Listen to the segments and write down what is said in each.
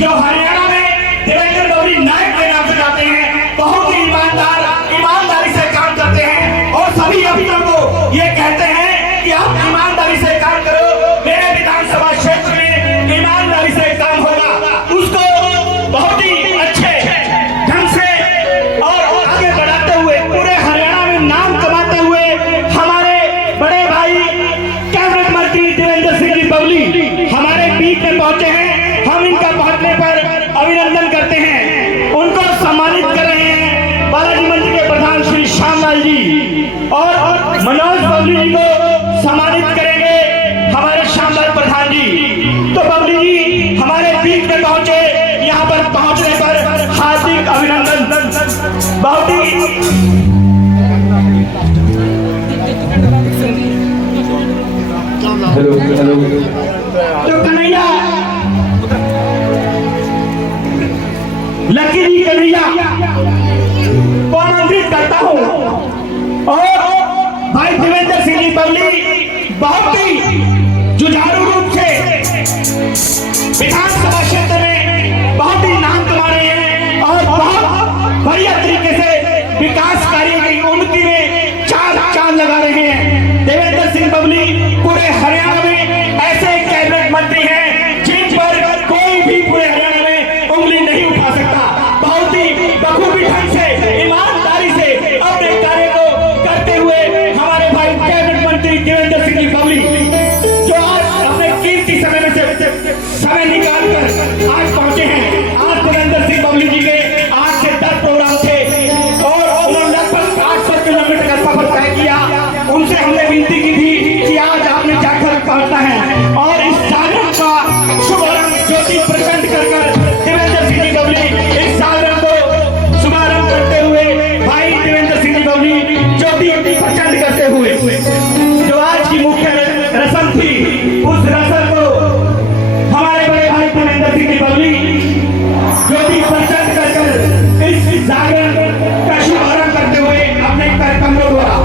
जो हरियाणा में देवेंद्र बबली नायक के नाम से जाते हैं, बहुत ही ईमानदारी से काम करते हैं और सभी अफसरों को ये कहते हैं कि आप ईमानदारी से काम करो। मेरे विधानसभा क्षेत्र में ईमानदारी से काम होगा, उसको बहुत ही अच्छे ढंग से और आगे बढ़ाते हुए पूरे हरियाणा में नाम कमाते हुए हमारे बड़े भाई कैबिनेट मंत्री देवेंद्र सिंह जी बबली हमारे बीच में पहुंचे हैं। हम इनका पहुंचने पर अभिनंदन करते हैं, उनको सम्मानित कर रहे हैं। बालाजी मंदिर के प्रधान श्री श्यामलाल जी और मनोज बबली जी को सम्मानित करेंगे हमारे श्यामलाल प्रधान जी। तो बबली जी हमारे बीच में पहुंचे, यहाँ पर पहुंचने पर हार्दिक अभिनंदन। बहुत ही तो कन्हैया लकी जी कन्हैया को आमंत्रित करता हूँ और भाई देवेंद्र सिंह जी बबली बहुत ही जुझारू रूप से विधानसभा क्षेत्र में बहुत ही नाम कमा रहे हैं और बहुत बढ़िया तरीके से विकास कार्यों की उन्नति में चांद लगा रहे हैं। देवेंद्र सिंह बबली पूरे हरियाणा में ऐसे कैबिनेट मंत्री हैं जिन पर कोई भी पूरे हरियाणा में उंगली नहीं उठा सकता। बहुत ही बखूबी ढंग से ईमानदारी से अपने कार्य को करते हुए हमारे भाई कैबिनेट मंत्री देवेंद्र सिंह जी बबली जो आज अपने कीमती समय में से समय निकाल कर आज पहुंचे हैं। आज देवेंद्र सिंह बबली जी के 8 से 10 प्रोग्राम थे और उन्होंने लगभग 800 किलोमीटर का सफर तय किया। उनसे हमने विनती की थी कि आज आपने जाकर पहुंचना है और इस जागरण का शुभारंभ ज्योति प्रचंड कर देवेंद्र सिंह जी बबली इस जागरण को शुभारंभ करते हुए भाई देवेंद्र सिंह जी बबली ज्योति प्रचंड करते हुए जो आज की मुख्य रस्म थी उस रस्म को हमारे बड़े भाई देवेंद्र सिंह जी बबली ज्योति प्रचंड कर इस जागरण का शुभारंभ करते हुए अपने कार्यक्रमों द्वारा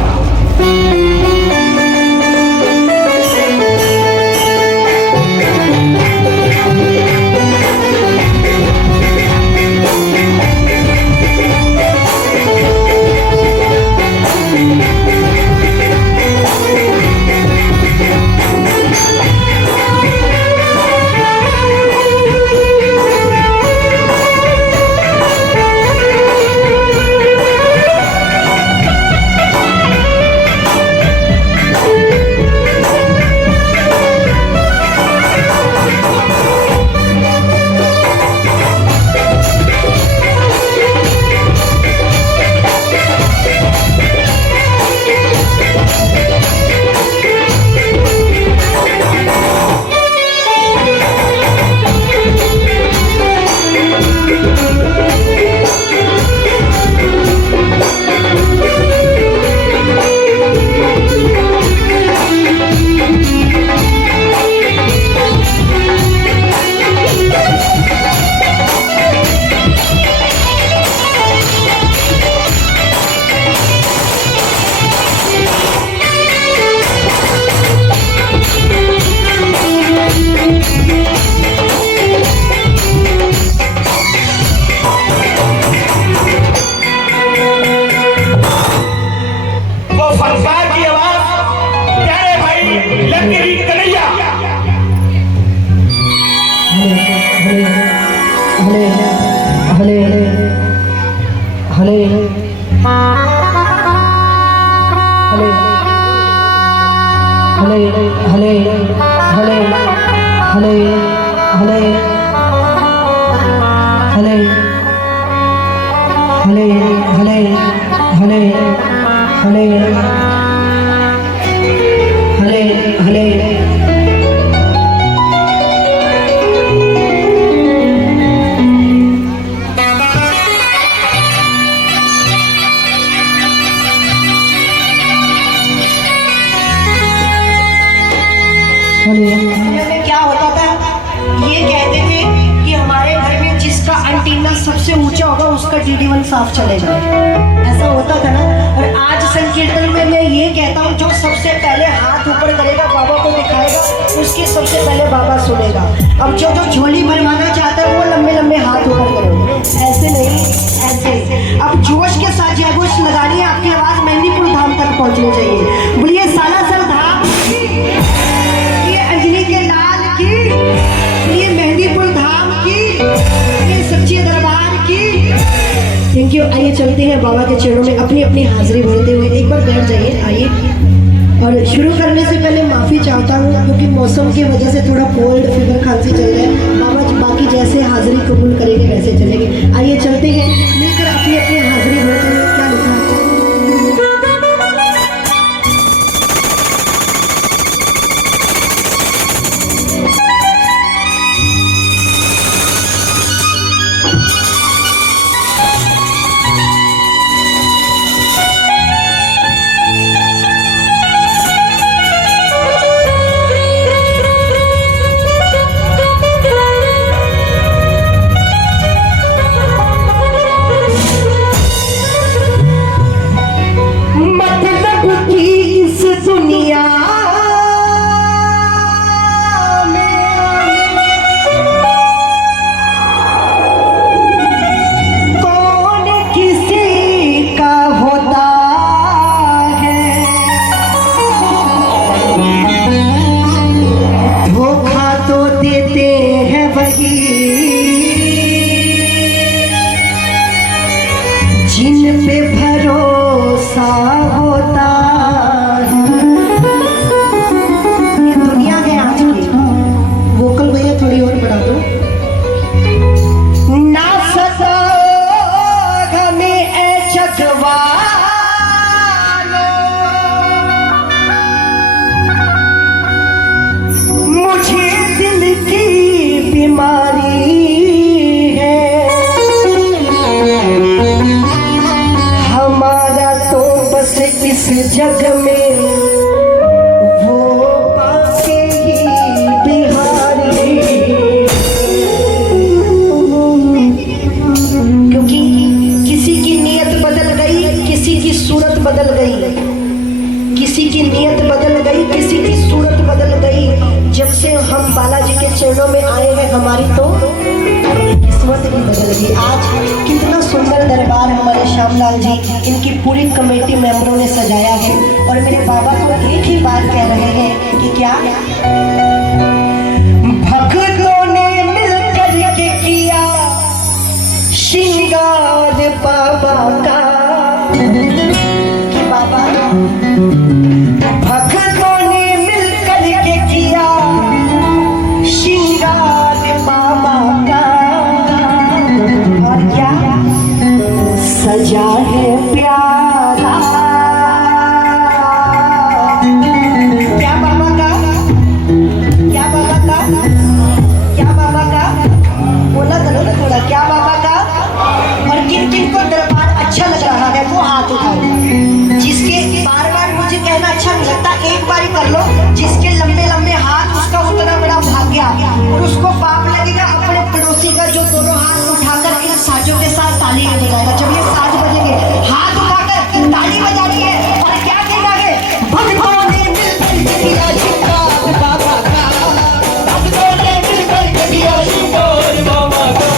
क्या होता था, ये कहते थे कि हमारे घर में जिसका एंटीना सबसे ऊंचा होगा उसका DD1 साफ चलेगा, ऐसा होता था ना। और आज संकीर्तन में मैं ये कहता हूँ जो सबसे पहले हाथ ऊपर करेगा बाबा को दिखाएगा उसकी सबसे पहले बाबा सुनेगा। अब जो झोली भरवाना चाहता है वो लंबे पहुंचनी चाहिए। बोलिए सालासर धाम की, ये अंजनी के लाल की, ये मेहंदीपुर धाम की, ये सच्चे दरबार की। Thank you. आइए चलते हैं बाबा के चरणों में अपनी अपनी हाजिरी भरते हुए। एक बार बैठ जाइए, आइए। और शुरू करने से पहले माफ़ी चाहता हूँ क्योंकि मौसम की वजह से थोड़ा कोल्ड फीवर खांसी चल रहा है। बाबा बाकी जैसे हाजिरी कबूल करेंगे वैसे चलेंगे। आइए चलते हैं मिलकर अपनी अपनी हाजिरी भरते हुए। क्या लिखा है? मतलब की इस दुनिया में कौन किसी का होता है, धोखा तो देते हैं वही जिन पे भरोसा होता है। ये दुनिया है आज की। वोकल भैया थोड़ी और बढ़ा दो। ना सता हमें ए जगवालो, मुझे दिल की बीमारी है, हमारा तो बस इस जग में वो बाके ही बिहारी। क्योंकि किसी की नीयत बदल गई, किसी की सूरत बदल गई, किसी की नीयत बदल गई, किसी की सूरत बदल गई। जब से हम बालाजी के चरणों में आए हैं हमारी तो किस्मत भी बदल गई। आज कितना सुंदर दरबार हमारे श्यामलाल जी, इनकी पूरी कमेटी मेंबरों ने सजाया है। और मेरे बाबा को एक ही बात कह रहे हैं कि क्या भक्तों ने मिलकर के किया श्रृंगार बाबा का, कि बाबा भक्तों ने मिलकर के किया श्रृंगार बाबा का। और क्या सजा है प्यारा, क्या बाबा का, क्या बाबा का, क्या बाबा का, बोला करो ना थोड़ा, क्या बाबा का। और किन किन को दरबार अच्छा लग रहा है वो हाथ उठाओ। जिसके बार बार मुझे कहना अच्छा नहीं लगता, एक बार ही कर लो। जिसके लंबे लंबे हाथ उसका उतना बड़ा भाग्य, और उसको पाप लगेगा अपने पड़ोसी का जो दोनों हाथ उठाकर इन साजों के साथ ताली बजाएगा। जब ये साज बजेंगे हाथ उठाकर ताली बजानी है। और क्या कहना है, भगवान ने मिलकर किया श्रृंगार बाबा का, भगवान ने मिलकर किया श्रृंगार बाबा का।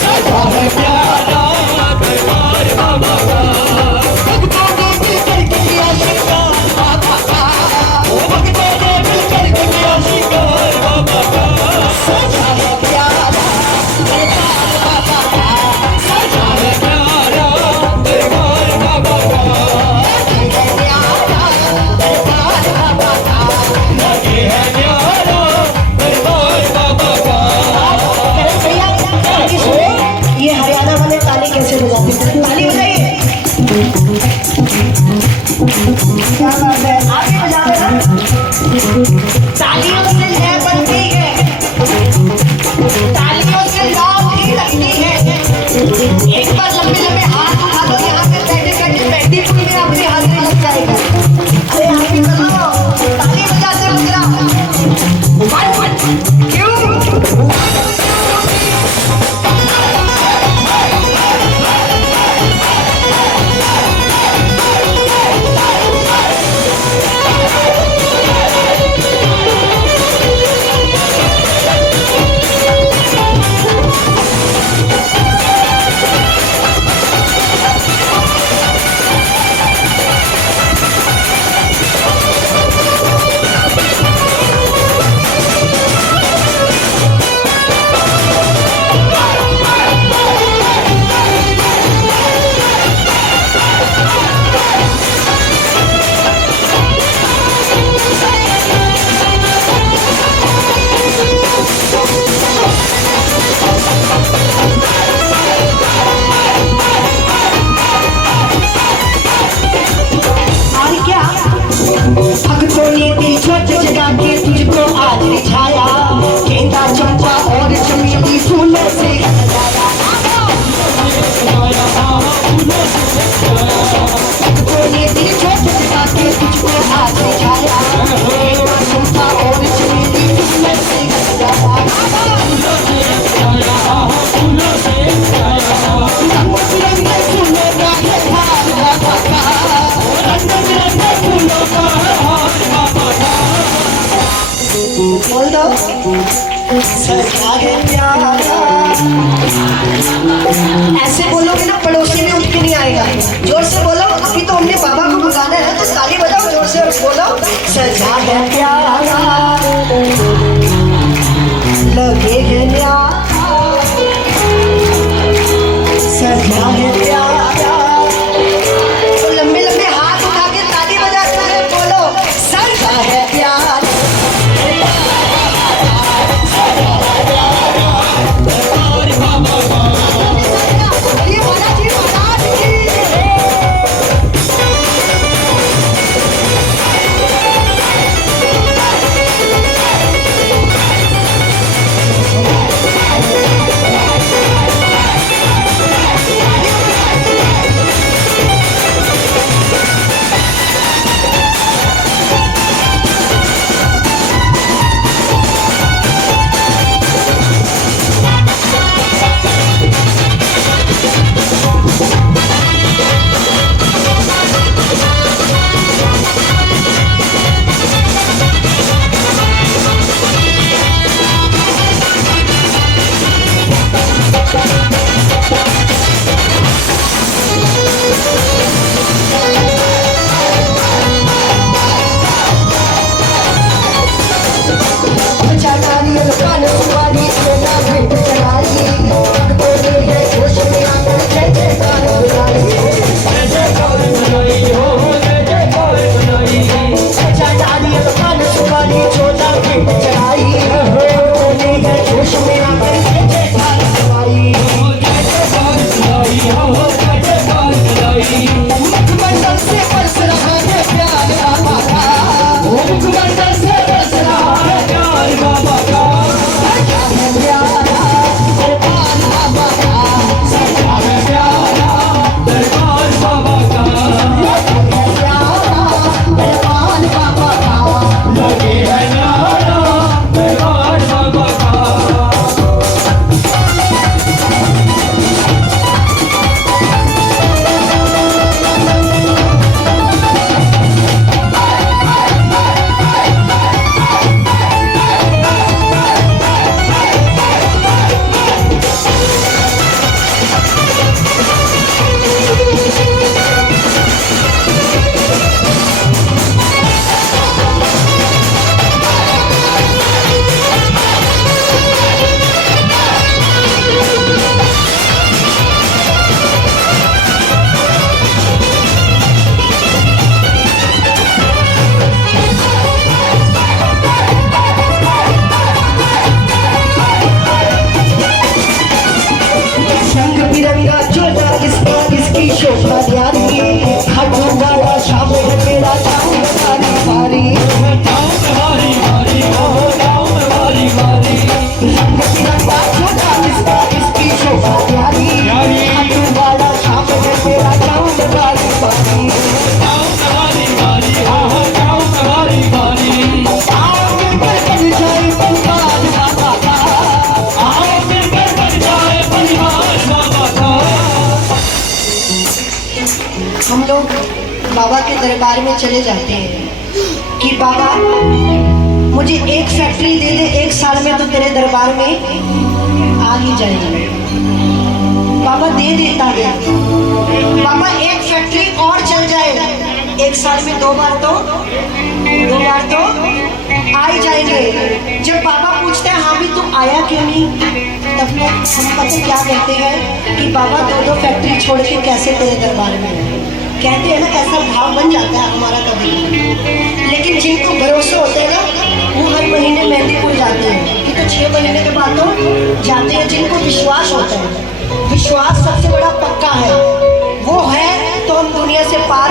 सजा है प्यारा दरबार बाबा का, भगवान ने मिलकर किया श्रृंगार बाबा का, भगवान ने मिलकर किया श्रृंगार बाबा का। सजा है प्यारा दरबार बाबा का, सजा है प्यारा दरबार बाबा का, लगे है न्यारा दरबार बाबा का, लगे है न्यारा दरबार बाबा का। ये हरियाणा वाले ताली कैसे बजाते हैं? ताली बजाइए। क्या बात है, आगे बजा देना। तालियों से लय बनती है, तालियों से लौ भी लगती है। एक बार लंबे लंबे हाथ उठा दो, यहाँ पे बैठे बैठे मेहंदीपुर में अपनी हाजिरी लग जाएगा। अरे आगे कर लो, ताली बजाते हो जरा। क्यों? ने तुझको आज रिझाया, गेंदा चंपा और चमेली फूलों से सजाया। ने दिल छोड़ चुका के तुझको आज रिझाया, गेंदा चंपा और चमेली फूलों से सजाया। बोल दो सजा है प्यारा। ऐसे बोलोगे ना पड़ोसी में उठ के नहीं आएगा। जोर से बोलो, अभी तो हमने बाबा को बुलाना है तो ताली बजाओ जोर से और बोलो सजा है प्यारा, लगे है न्यारा, सजा है प्यारा। तो लंबे लंबे हाथ उठा के ताली बजाते हैं, बोलो सजा है प्यारा। हम लोग बाबा के दरबार में चले जाते हैं कि बाबा मुझे एक फैक्ट्री दे दे, एक साल में तो तेरे दरबार में आ ही जाएगी। बाबा दे देता है। बाबा एक फैक्ट्री और चल जाए, एक साल में दो बार तो आ ही जाएंगे। जब बाबा पूछते हैं हाँ भी तुम आया क्यों नहीं, तब में हम पता क्या कहते हैं कि बाबा दो फैक्ट्री छोड़ के कैसे तेरे दरबार में आए। कहते हैं ना ऐसा भाव बन जाता है हमारा कभी। लेकिन जिनको भरोसा होता है ना वो हर महीने मेहंदीपुर जाते हैं कि तो 6 महीने के बाद तो जाते हैं। जिनको विश्वास होता है, विश्वास सबसे बड़ा पक्का है, वो है तो हम दुनिया से पार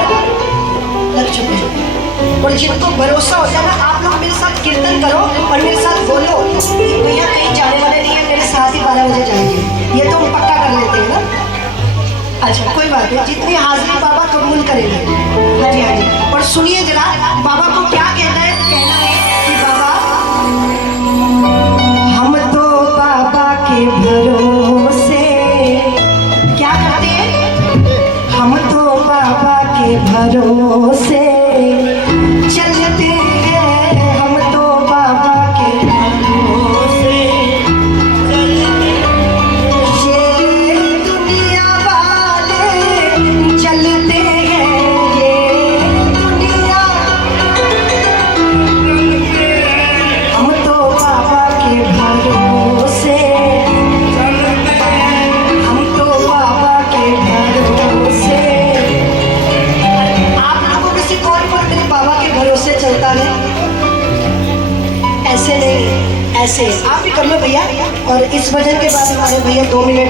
लग चुके हैं। और जिनको भरोसा होता है ना, आप लोग मेरे साथ कीर्तन करो और मेरे साथ बोलो कि भैया कहीं जाने वाले नहीं है, मेरे साथ ही 12 बजे जाएंगे, ये तो हम पक्का कर लेते हैं ना। अच्छा कोई बात नहीं, जितनी हाजिरी बाबा कबूल करेंगे। हाँ जी हाँ जी। और सुनिए जरा बाबा को क्या कहना है कि बाबा हम तो बाबा के भरोसे क्या करते हैं, हम तो बाबा के भरोसे चलते हैं, हम तो बाबा के भरोसे ये दुनिया वाले चलते हैं, ये दुनिया हम तो बाबा के भरोसे, हम तो बाबा के भरोसे। आप लोगों में से कौन मेरे बाबा के भरोसे चलता है? ऐसे नहीं, ऐसे आप भी कर लो भैया। और इस भजन के बाद हमारे भैया 2 मिनट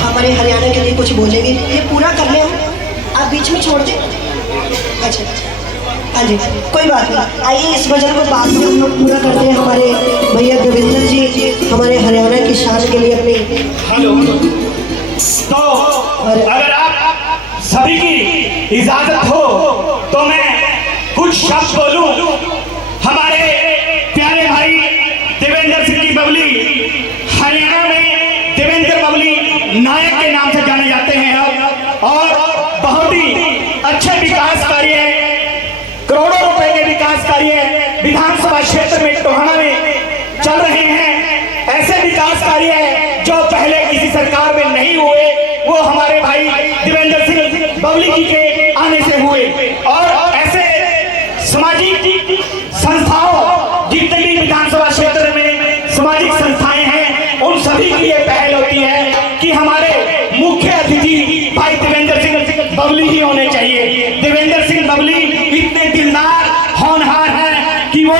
हमारे हरियाणा के लिए कुछ बोलेंगे, ये पूरा कर ले हम, आप बीच में छोड़ दें। अच्छा हाँ जी कोई बात नहीं, आइए इस भजन को बाद में हम लोग पूरा करते हैं। हमारे भैया देवेंद्र जी हमारे हरियाणा की शान के लिए अपनी हेलो। तो अगर आप सभी की इजाजत हो तो मैं कुछ शब्द बोलूं। हमारे प्यारे भाई देवेंद्र सिंह की बबली हरियाणा में देवेंद्र बबली नायक के नाम से जाने जाते हैं और बहुत ही अच्छे विकास कार्य, करोड़ों रुपए के विकास कार्य विधानसभा क्षेत्र में टोहाना में चल रहे हैं। ऐसे विकास कार्य जो पहले किसी सरकार में नहीं हुए, वो हमारे भाई देवेंद्र सिंह बबली जी के आने से हुए। और ऐसे सामाजिक संस्थाओं, जितने भी विधानसभा क्षेत्र में सामाजिक संस्थाएं हैं, उन सभी की ये पहल होती है कि हमारे मुख्य अतिथि भाई देवेंद्र सिंह बबली ही होने चाहिए। देवेंद्र सिंह बबली इतने दिलदार होनहार हैं कि वो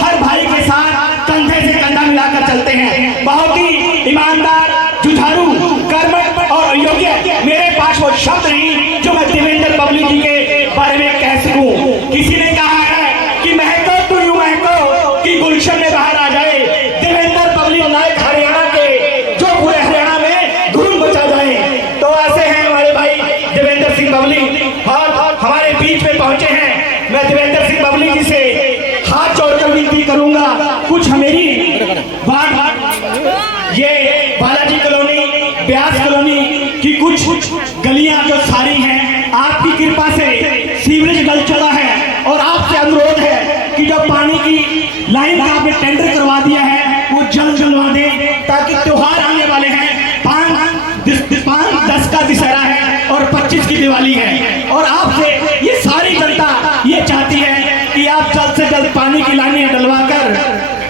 हर भाई के साथ कंधे से कंधा मिलाकर चलते हैं। बहुत ही ईमानदार, जुझारू, कर्मठ और योग्य। मेरे पास वो शब्द नहीं जो मैं देवेंद्र बबली जी के बारे में कह सकूं। किसी ने कहा है कि महको तू यूं महको कि गुलशन में बाहर आ जाए। देवेंद्र बबली नायक हरियाणा के, जो पूरे हरियाणा में धूम मचा जाए। तो ऐसे हैं हमारे भाई देवेंद्र सिंह बबली और हमारे बीच में पहुंचे हैं। मैं देवेंद्र सिंह बबली जी से हाथ जोड़कर विनती करूंगा, कुछ मेरी ये बालाजी कॉलोनी, ब्यास कॉलोनी की कुछ गलियां जो सारी हैं, आपकी कृपा से सीवरेज गल चला है और आपसे अनुरोध है कि जो पानी की लाइन का आपने टेंडर करवा दिया है वो जल्द जलवा दें, ताकि त्योहार आने वाले हैं। 5-10 का दशहरा है और 25 की दिवाली है, और आपसे ये सारी जनता ये चाहती है कि आप जल्द से जल्द पानी की लाइनें डलवा कर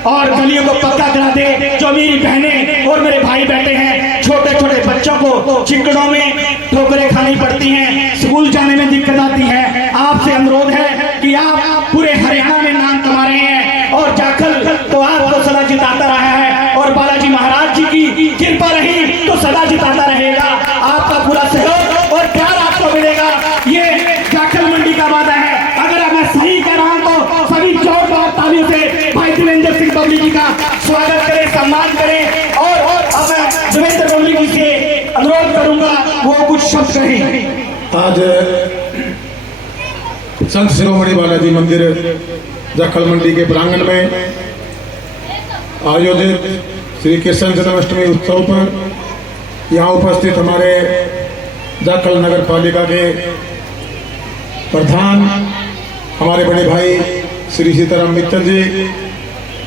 और गलियों को पक्का करा दे। जो मेरी बहनें और मेरे भाई बैठे हैं, छोटे छोटे बच्चों को चिकड़ों में ठोकरें खानी पड़ती हैं, स्कूल जाने में दिक्कत आती है। आपसे अनुरोध है कि आप पूरे हरियाणा में नाम कमा रहे हैं और जाखल तो आपको सदा जिताता रहा है, और बालाजी महाराज जी की कृपा रही तो सदा जिताता रहेगा। आपका पूरा सहयोग और प्यार आपको मिलेगा, ये जाखल मंडी का वादा है। अगर मैं सही कह रहा हूं तो सभी जोरदार तालियों से भाई देवेंद्र सिंह बबली जी का स्वागत करें, सम्मान करें। और अब मैं देवेंद्र बबली जी से अनुरोध करूंगा वो कुछ शब्द कहें। आज संत शिरोमणि बालाजी मंदिर जाखल मंडी के प्रांगण में आयोजित श्री कृष्ण जन्माष्टमी उत्सव पर यहाँ उपस्थित हमारे जाखल नगर पालिका के प्रधान हमारे बड़े भाई श्री सीताराम मित्तल जी,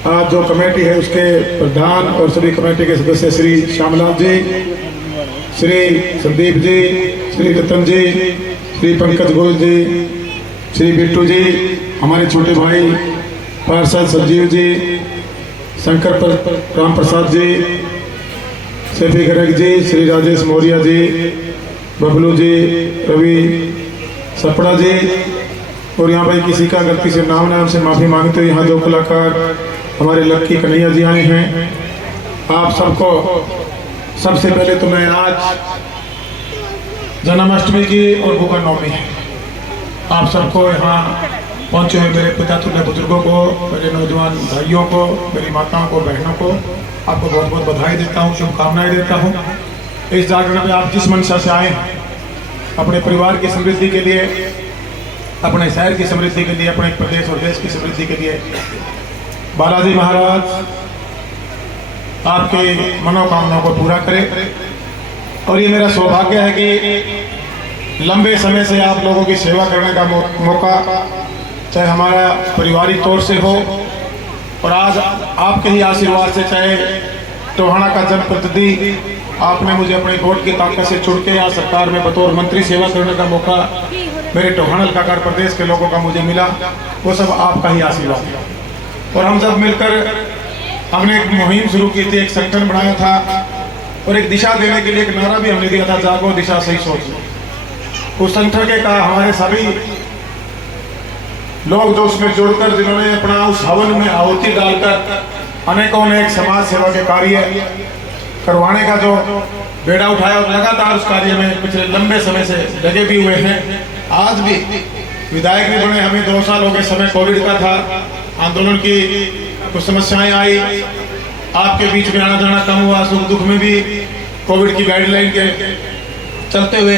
आज जो कमेटी है उसके प्रधान और सभी कमेटी के सदस्य श्री श्यामलाल जी, श्री संदीप जी, श्री रतन जी, श्री पंकज गोयल जी, श्री बिट्टू जी, हमारे छोटे भाई पार्षद संजीव जी, शंकर राम प्रसाद जी, सैफी गर्ग जी, श्री राजेश मौर्य जी, बबलू जी, रवि सपड़ा जी, और यहाँ भाई किसी का गलती से नाम से माफ़ी मांगते हुए यहाँ जो कलाकार हमारे लक्की कन्हैया जी आए हैं, आप सबको सबसे पहले तो मैं आज जन्माष्टमी की और गुगा नवमी है, आप सबको यहाँ पहुंचे हुए मेरे पिता तुल्य बुजुर्गों को, मेरे नौजवान भाइयों को, मेरी माताओं को, बहनों को आपको बहुत बहुत बधाई देता हूँ, शुभकामनाएं देता हूँ। इस जागरण में आप जिस मंशा से आए, अपने परिवार की समृद्धि के लिए, अपने शहर की समृद्धि के लिए, अपने प्रदेश और देश की समृद्धि के लिए बालाजी महाराज आपके मनोकामनाओं को पूरा करे। और ये मेरा सौभाग्य है कि लंबे समय से आप लोगों की सेवा करने का मौका, चाहे हमारा पारिवारिक तौर से हो और आज आपके ही आशीर्वाद से, चाहे टोहाना का जनप्रतिनिधि आपने मुझे अपने वोट की ताकत से चुन के यहाँ सरकार में बतौर मंत्री सेवा करने का मौका मेरे टोहाना इलाका प्रदेश के लोगों का मुझे मिला, वो सब आपका ही आशीर्वाद है। और हम सब मिलकर हमने एक मुहिम शुरू की थी, एक संगठन बनाया था और एक दिशा देने के लिए एक नारा भी हमने दिया था, जागो दिशा सही सोच। उस संगठन के का हमारे सभी लोग जो उसमें जुड़कर, जिन्होंने अपना उस हवन में आहुति डालकर अनेकों ने एक समाज सेवा के कार्य करवाने का जो बेड़ा उठाया और लगातार उस कार्य में पिछले लंबे समय से लगे भी हुए हैं। आज भी विधायक भी बने, हमें 2 साल हो गए, समय कोविड का था, आंदोलन की कुछ समस्याएं आई, आपके बीच में आना जाना कम हुआ, सुख दुख में भी कोविड की गाइडलाइन के चलते हुए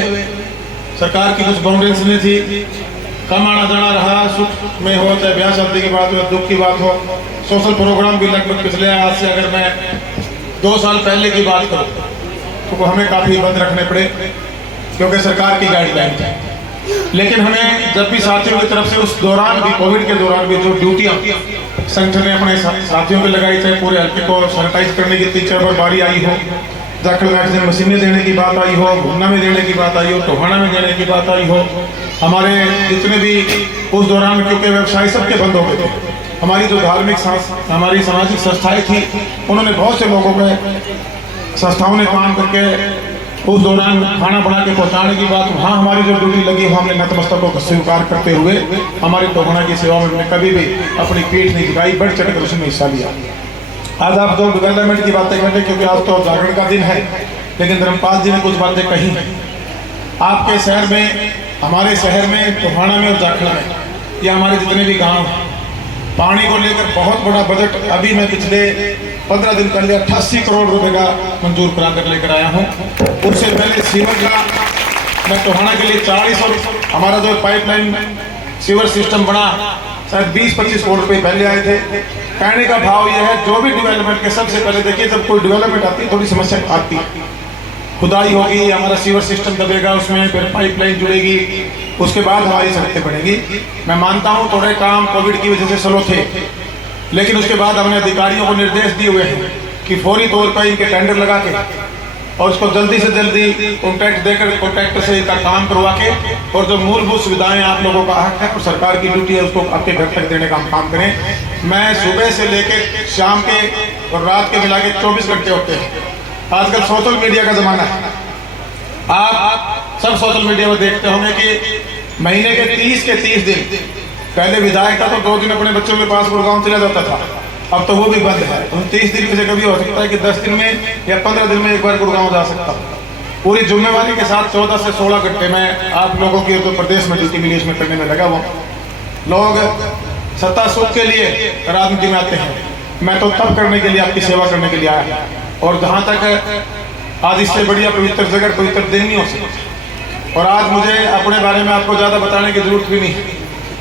सरकार की कुछ बाउंड्रीज नहीं थी, कम आना जाना रहा, सुख में हो चाहे ब्याह शादी की बात हो, दुख की बात हो। सोशल प्रोग्राम भी लगभग पिछले, आज से अगर मैं 2 साल पहले की बात करूँ तो वो हमें काफ़ी बंद रखने पड़े क्योंकि सरकार की गाइडलाइन थी। लेकिन हमें जब भी साथियों की तरफ से उस दौरान भी, कोविड के दौरान भी जो ड्यूटियाँ संगठन ने अपने साथियों को लगाई, चाहे पूरे हल्के को सैनिटाइज करने की 3-4 बार बारी आई हो, जाखड़ वैक्सीन मशीनें देने की बात आई हो, भुन्ना में देने की बात आई हो, टोहाना में देने की बात आई हो, हमारे जितने भी उस दौरान, क्योंकि व्यवसाय सबके बंद हो गए थे, हमारी जो धार्मिक हमारी सामाजिक संस्थाएं थी, उन्होंने बहुत से लोगों के संस्थाओं ने काम करके उस दौरान खाना बना के पहुंचाने की बात, वहाँ हमारी जो ड्यूटी लगी वो हमने नतमस्तक को स्वीकार करते हुए हमारी टोहाना की सेवा में हमने कभी भी अपनी पीठ नहीं झुकाई, बढ़ चढ़ कर उसमें हिस्सा लिया। आज आप जो डेवलपमेंट की बातें करते, क्योंकि आज तो जागरण का दिन है, लेकिन धर्मपाल जी ने कुछ बातें कही हैं आपके शहर में, हमारे शहर में, टोहाना में और जाखड़ा में, या हमारे जितने भी गांव हैं, पानी को लेकर बहुत बड़ा बजट अभी मैं पिछले 15 दिन पहले 88 करोड़ रुपए का मंजूर करा कर लेकर आया हूँ। उससे पहले सीवर का मैं टोहाना के लिए 40 और हमारा जो पाइपलाइन सीवर सिस्टम बना शायद 20-25 करोड़ रुपए पहले आए थे। कहने का भाव यह है, जो भी डेवलपमेंट के सबसे पहले देखिए, जब कोई डेवलपमेंट आती है थोड़ी समस्या आती है, खुदाई होगी, हमारा सीवर सिस्टम दबेगा, उसमें फिर पाइपलाइन जुड़ेगी, उसके बाद हमारी सड़कें बनेगी। मैं मानता हूँ थोड़े काम कोविड की वजह से स्लो थे, लेकिन उसके बाद हमने अधिकारियों को निर्देश दिए हुए हैं कि फौरी तौर पर इनके टेंडर लगा के और उसको जल्दी से जल्दी कॉन्ट्रैक्ट देकर कॉन्ट्रैक्टर से इनका काम करवा के, और जो मूलभूत सुविधाएं आप लोगों का हक है और सरकार की ड्यूटी है उसको आपके घर तक देने का हम काम करें। मैं सुबह से लेकर शाम के और रात के मिला के 24 घंटे होते हैं। आजकल सोशल मीडिया का जमाना है, आप सब सोशल मीडिया में देखते होंगे कि महीने के 30 दिन पहले विधायक था तो 2 दिन अपने बच्चों के पास गुड़गांव चला जाता था, अब तो वो भी बंद है। उन 30 दिन में से कभी हो सकता है कि 10 दिन में या 15 दिन में एक बार गुड़गांव जा सकता हूँ। पूरी जिम्मेवारी के साथ 14 से 16 घंटे में आप लोगों की जो प्रदेश में ड्यूटी मिली उसमें करने में लगा हुआ। लोग सत्ता सुख के लिए राजनीति में आते हैं, मैं तो तब करने के लिए, आपकी सेवा करने के लिए आया। और जहाँ तक आज इससे बढ़िया पवित्र जगह, पवित्र दिन नहीं हो सकता। और आज मुझे अपने बारे में आपको ज़्यादा बताने की जरूरत भी नहीं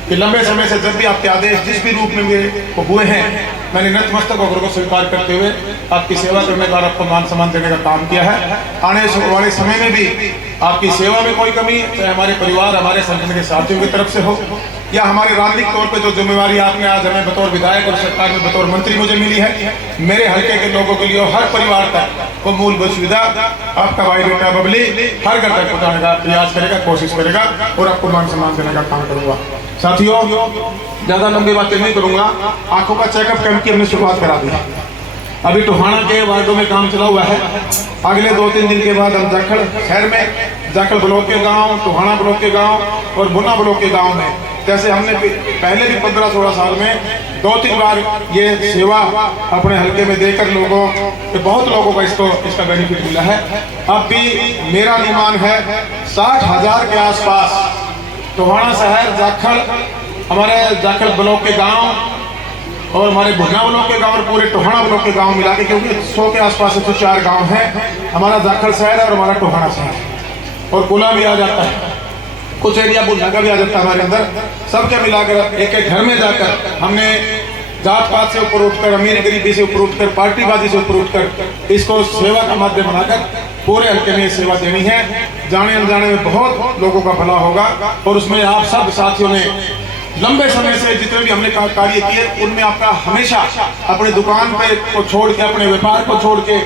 कि लंबे समय से जब भी आपके आदेश जिस भी रूप में मेरे को हुए हैं, मैंने नतमस्तक होकर को स्वीकार करते हुए आपकी सेवा करने का, आपको मान सम्मान देने का काम किया है। आने वाले समय में भी आपकी सेवा में कोई कमी, चाहे हमारे परिवार, हमारे संगठन के साथियों की तरफ से हो, या हमारे राजनीतिक तौर पे जो जिम्मेवारी आपने आज हमें बतौर विधायक और सरकार में बतौर मंत्री मुझे मिली है, मेरे हल्के के लोगों के लिए और हर परिवार तक वो मूलभूत सुविधा आपका भाई बेटा बबली हर घर तक पहुंचाने का प्रयास करेगा, कोशिश करेगा और आपको मान सम्मान देने का काम करूंगा। साथियों, ज्यादा लंबी बातें नहीं करूंगा, आंखों का चेकअप कैंप की हमने शुरुआत करा दी। अभी टोहाना के वार्डों में काम चला हुआ है। अगले 2-3 दिन के बाद हम जाखड़ शहर में, जाखड़ ब्लॉक के गांव, टोहाना ब्लॉक के गांव और बुना ब्लॉक के गांव में, जैसे हमने पहले भी 15-16 साल में 2-3 बार ये सेवा अपने हल्के में देकर लोगों के, बहुत लोगों का इसका बेनिफिट मिला है। अब भी मेरा अनुमान है 60,000 के आसपास टोहाना शहर, जाखड़ हमारे जाखल ब्लॉक के गांव और हमारे भुजना ब्लॉक के गांव और पूरे टोहाना ब्लॉक के गांव मिला के, क्योंकि 100 के आसपास 104 गांव हैं। हमारा जाखल शहर और हमारा टोहाना शहर और कुला भी आ जाता है, कुछ एरिया भुजना का भी आ जाता है हमारे अंदर। सबके मिलाकर एक एक घर में जाकर हमने जात पात से ऊपर उठकर, अमीर गरीबी से ऊपर उठकर, पार्टीबाजी से ऊपर उठकर इसको सेवा का माध्यम बनाकर पूरे हल्के में सेवा देनी है। जाने अनजाने में बहुत लोगों का भला होगा और उसमें आप सब साथियों ने लंबे समय से जितने भी हमने कार्य किए उनमें आपका हमेशा अपनी दुकान पे को छोड़ के, अपने व्यापार को छोड़ के,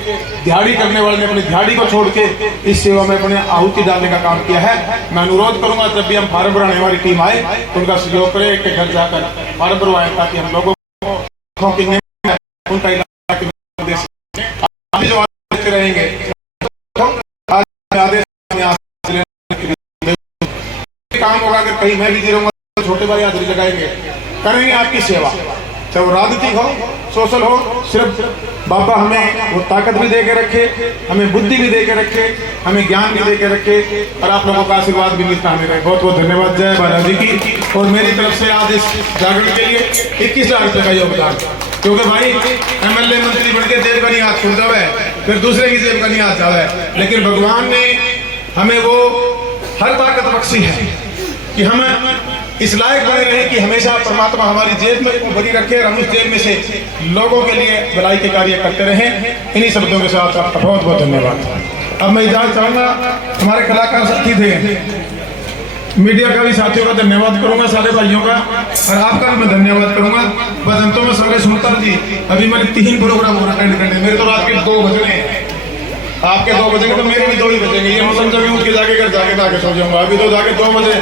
दिहाड़ी करने वाले ने अपनी दिहाड़ी को छोड़ के इस सेवा में अपने आहुति डालने का काम किया है। मैं अनुरोध करूंगा जब भी हम फार्म भराने वाली टीम आए तो उनका सहयोग करें, एक घर जाकर फार्म भरवाएं ताकि हम लोगों को उनका रहेंगे। काम होगा अगर कहीं मैं भी रहूंगा, छोटे भाई हाजिरी लगाएंगे, करेंगे आपकी सेवा, चाहे वो राजनीतिक हो, सोशल हो। सिर्फ बाबा हमें वो ताकत भी दे के रखे, हमें बुद्धि भी दे के रखे, हमें ज्ञान भी दे के रखे और आप लोगों का आशीर्वाद भी मिलता हमें रहे। बहुत बहुत धन्यवाद जय बालाजी की। और मेरी तरफ से आज इस जागरण के लिए 21,000 रुपये का योगदान, क्योंकि भाई MLA मंत्री बन के देव का नहीं हाथ छूट जावे, फिर दूसरे की जेब का नहीं हाथ जावे, लेकिन भगवान ने हमें वो हर ताकत बख्शी है कि हम इस लायक बने रहे कि हमेशा परमात्मा हमारी जेब में बनी रखे और हम उस जेब में से लोगों के लिए भलाई के कार्य करते रहें। इन्हीं शब्दों के साथ आपका बहुत बहुत धन्यवाद। अब मैं इजाजत चाहूंगा, हमारे कलाकार साथी थे, मीडिया का भी साथियों का धन्यवाद करूंगा, सारे भाइयों का, और आपका भी मैं धन्यवाद करूंगा। बसंतों में सर्वे सुनता जी, अभी मैंने 3 प्रोग्राम और अटेंड करने, मेरे तो रात के 2 बजने, आपके 2 बजेंगे तो मेरे भी 2 ही बजेंगे। ये मौसम जब उठ के जाके घर जाके सो जाऊंगा, अभी तो जाके 2 बजे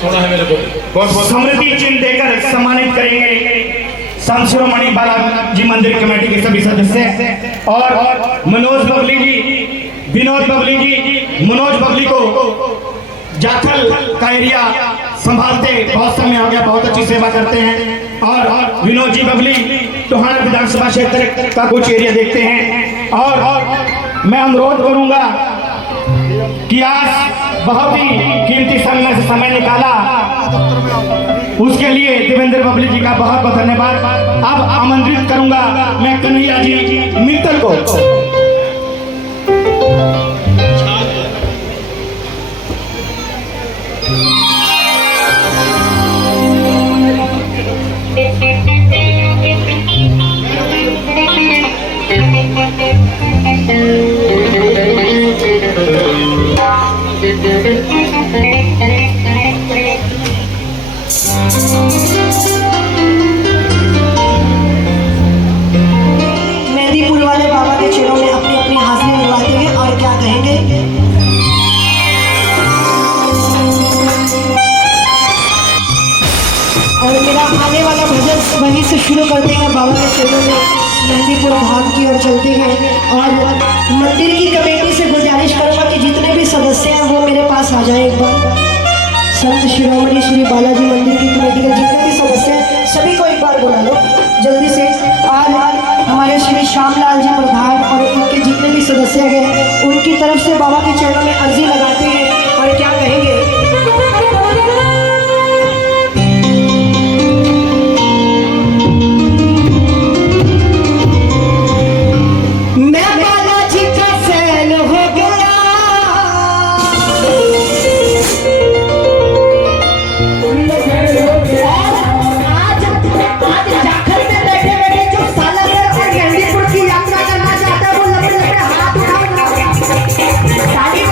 सोना है मेरे को। बहुत बहुत स्मृति चिन्ह देकर सम्मानित करेंगे संत शिरोमणि बालाजी मंदिर कमेटी के सभी सदस्य और मनोज बबली जी, विनोद बबली जी। मनोज बबली को जाखल का एरिया संभालते बहुत समय हो गया, बहुत अच्छी सेवा करते हैं। और विनोद जी बबली टोहाना विधानसभा क्षेत्र का कुछ एरिया देखते हैं। और मैं अनुरोध करूंगा कि आज बहुत ही कीमती समय निकाला, उसके लिए देवेंद्र बबली जी का बहुत बहुत धन्यवाद। अब आमंत्रित करूंगा मैं कन्हैया जी मित्तल को। मेहंदीपुर वाले बाबा के चरणों में अपनी अपनी हाजिरी लगवाते हैं और क्या कहेंगे। और मेरा आने वाला भजन वहीं से शुरू करते हैं, बाबा के चरणों में मेहंदीपुर धाम की ओर चलते हैं। और मंदिर की कमेटी से गुजारिश करूंगा कि जितने भी सदस्य हैं वो मेरे पास आ जाएं एक बार। संत शिरोमणि श्री बालाजी मंदिर की कमेटी के जितने भी सदस्य हैं सभी को एक बार बुला लो जल्दी से। और हमारे श्री श्यामलाल जी प्रधान और उनके जितने भी सदस्य हैं उनकी तरफ से बाबा के चरणों में अर्जी लगाते हैं और क्या कहेंगे। साड़ी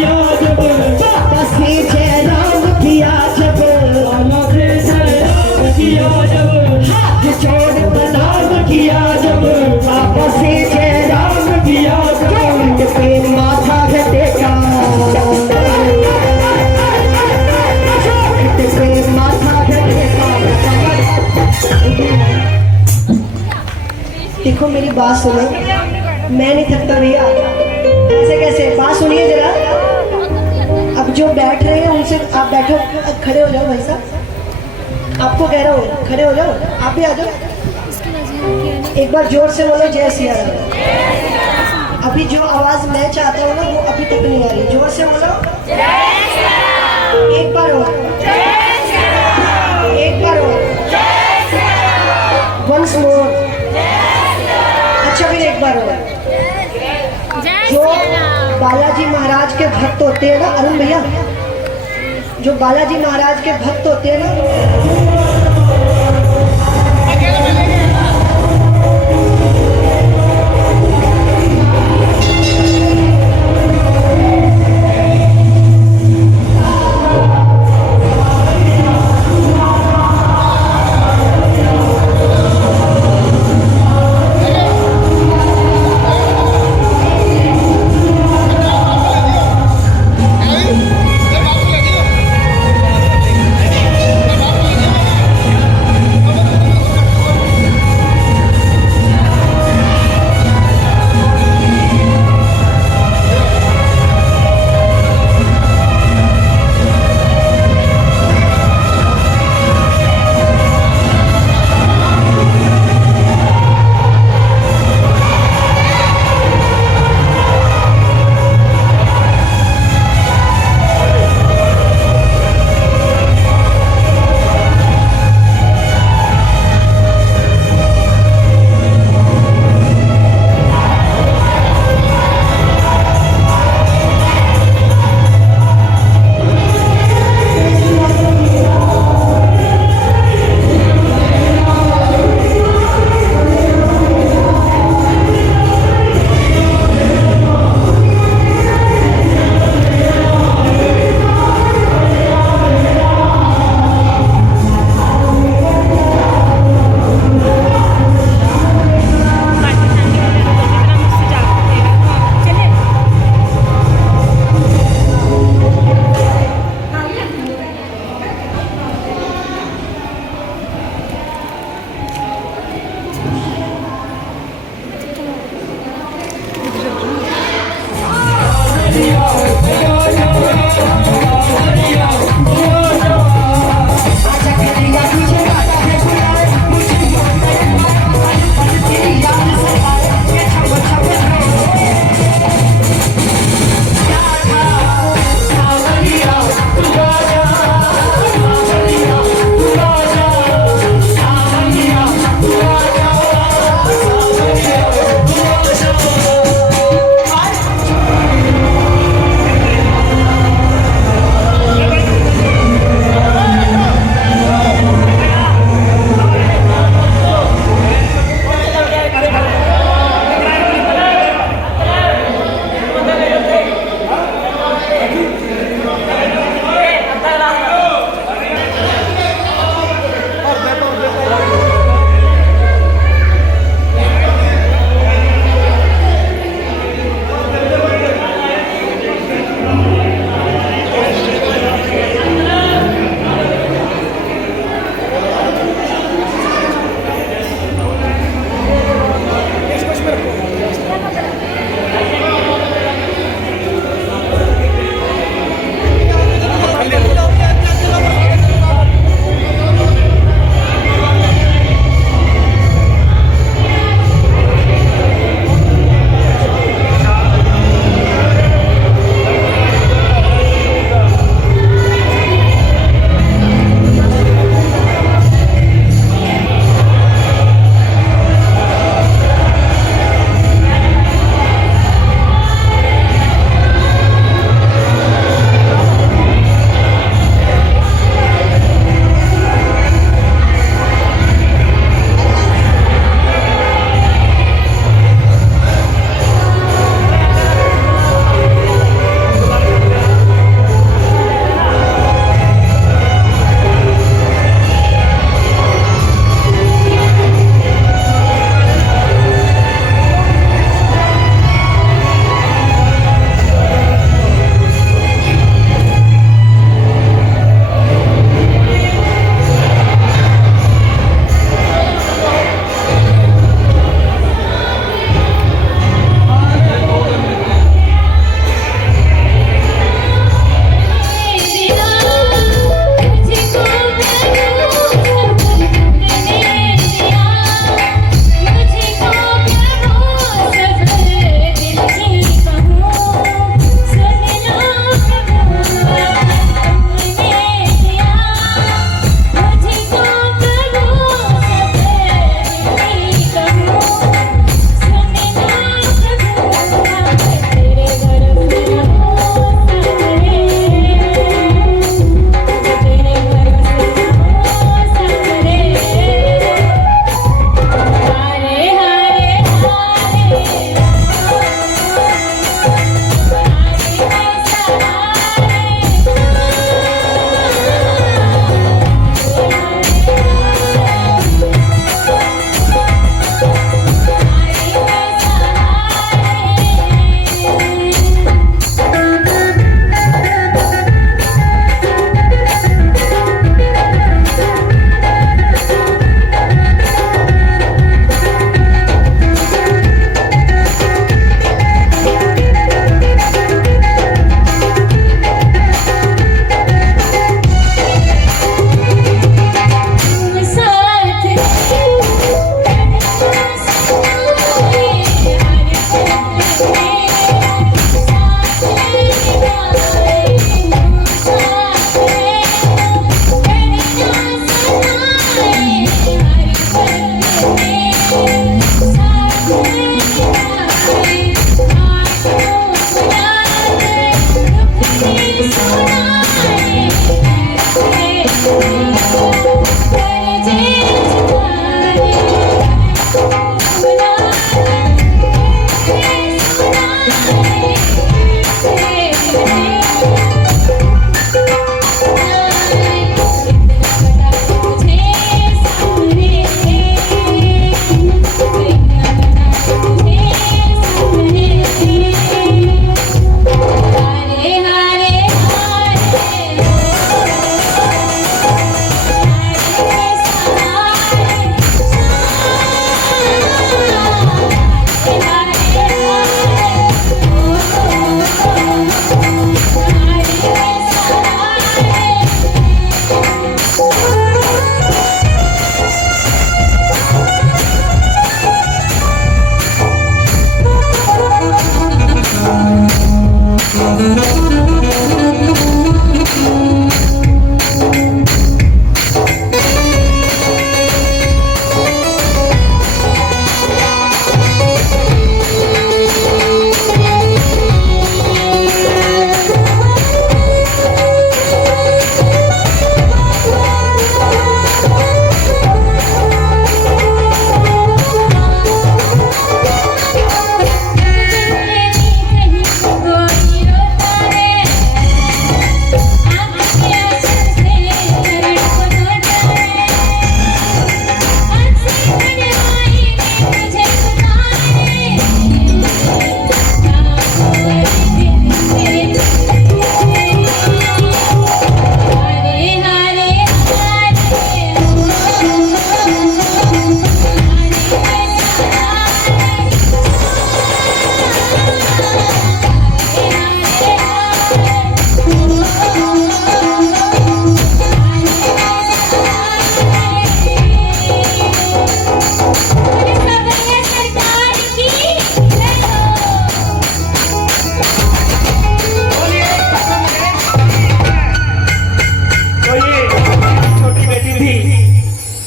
किया जब बाबा से जय राम किया जब बाबा से जय राम किया जब हाथ जोड़ प्रणाम किया जब बाबा से जय राम किया जब कंठ पे माथा है टेका कंठ पे माथा है टेका। देखो मेरी बात सुनो, मैं नहीं थकता भैया, ऐसे कैसे, बात सुनिए जरा। अब जो बैठ रहे हैं उनसे आप बैठो, अब खड़े हो जाओ भाई साहब, आपको कह रहा हूँ खड़े हो जाओ, आप भी आ जाओ। एक बार जोर से बोलो जय सिया राम। अभी जो आवाज मैं चाहता हूँ ना वो अभी तक नहीं आ रही, जोर से बोलो एक बार और, एक बार और, वंस मोर। अच्छा फिर एक बार और। जो बालाजी महाराज के भक्त होते हैं ना अरुण भैया, जो बालाजी महाराज के भक्त होते हैं ना,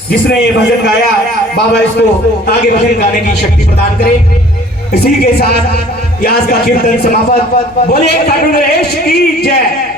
जिसने ये भजन गाया, बाबा इसको आगे भजन गाने की शक्ति प्रदान करे। इसी के साथ आज का कीर्तन समाप्त। बोले खाटू नरेश की जय।